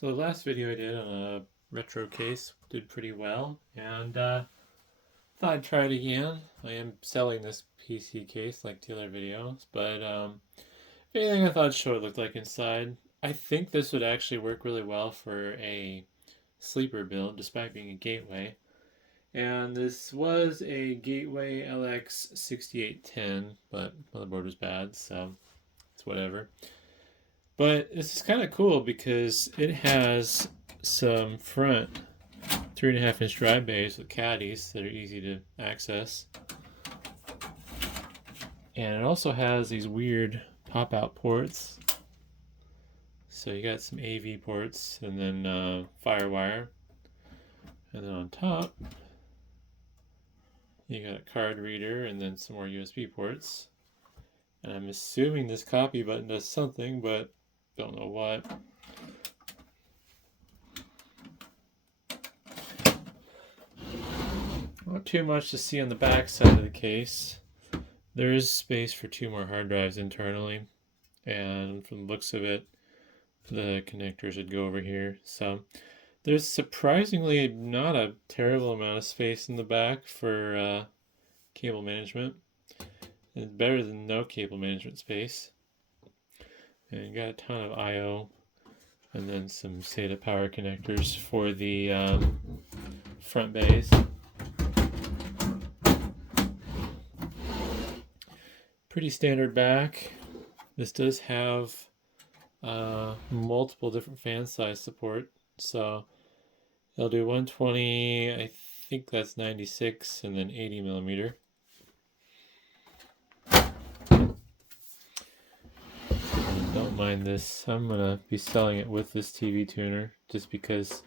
So the last video I did on a retro case did pretty well, and thought I'd try it again. I am selling this PC case like the other videos, but if anything, I thought I'd show what it looked like inside. I think this would actually work really well for a sleeper build, despite being a Gateway. And this was a Gateway LX 6810, but motherboard was bad, so it's whatever. But this is kind of cool because it has some front 3.5-inch drive bays with caddies that are easy to access. And it also has these weird pop-out ports. So you got some AV ports and then FireWire. And then on top, you got a card reader and then some more USB ports. And I'm assuming this copy button does something, but don't know what. Not too much to see on the back side of the case. There is space for 2 more hard drives internally, and from the looks of it, the connectors would go over here. So there's surprisingly not a terrible amount of space in the back for cable management. It's better than no cable management space. And you got a ton of I/O, and then some SATA power connectors for the front bays. Pretty standard back. This does have multiple different fan size support, so it'll do 120, I think that's 96, and then 80 millimeter. Don't mind this. I'm gonna be selling it with this TV tuner just because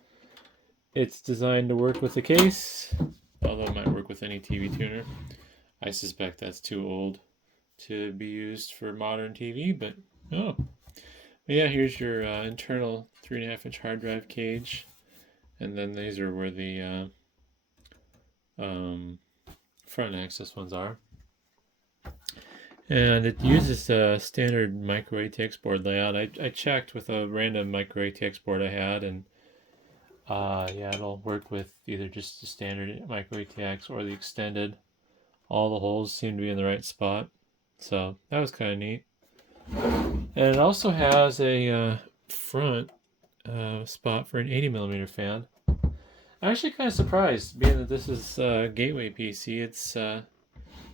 it's designed to work with the case, although it might work with any TV tuner. I suspect that's too old to be used for modern TV, but oh. But yeah, here's your internal 3.5-inch hard drive cage, and then these are where the front access ones are. And it uses a standard micro ATX board layout. I checked with a random micro ATX board I had, and yeah, it'll work with either just the standard micro ATX or the extended. All the holes seem to be in the right spot, so that was kind of neat. And it also has a front spot for an 80 millimeter fan. I'm actually kind of surprised, being that this is a Gateway PC. It's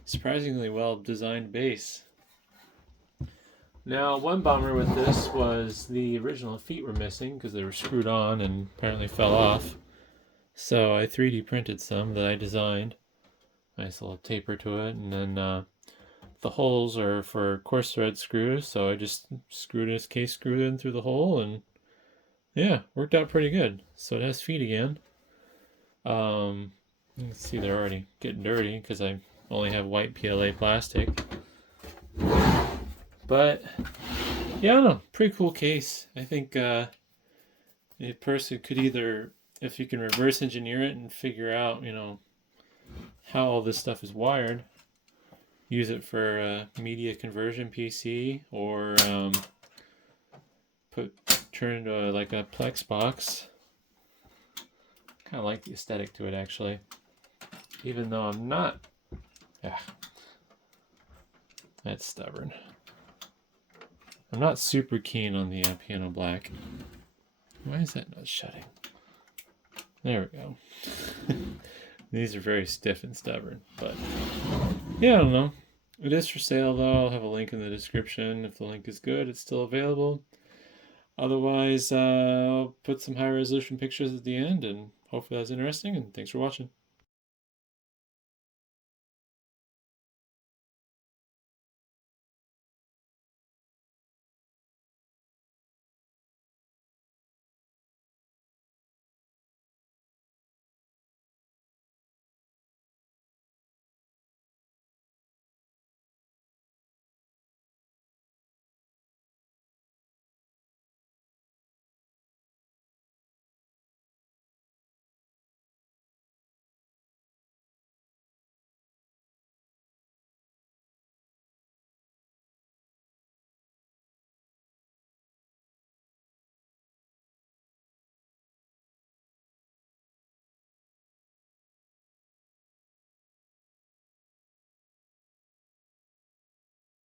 surprisingly well designed base. Now, one bummer with this was the original feet were missing because they were screwed on and apparently fell off. So I 3D printed some that I designed. Nice little taper to it, and then the holes are for coarse thread screws, so I just screwed this case screw in through the hole, and yeah, worked out pretty good. So it has feet again. You can see they're already getting dirty because I only have white PLA plastic. But yeah, I don't know, pretty cool case. I think a person could either, if you can reverse engineer it and figure out, you know, how all this stuff is wired, use it for a media conversion PC, or turn it into like a plex box. Kind of like the aesthetic to it, actually, even though I'm not. That's stubborn. I'm not super keen on the piano black. Why is that not shutting? There we go. These are very stiff and stubborn, but yeah, I don't know. It is for sale though. I'll have a link in the description. If the link is good, it's still available. Otherwise, I'll put some high resolution pictures at the end, and hopefully that's interesting, and thanks for watching.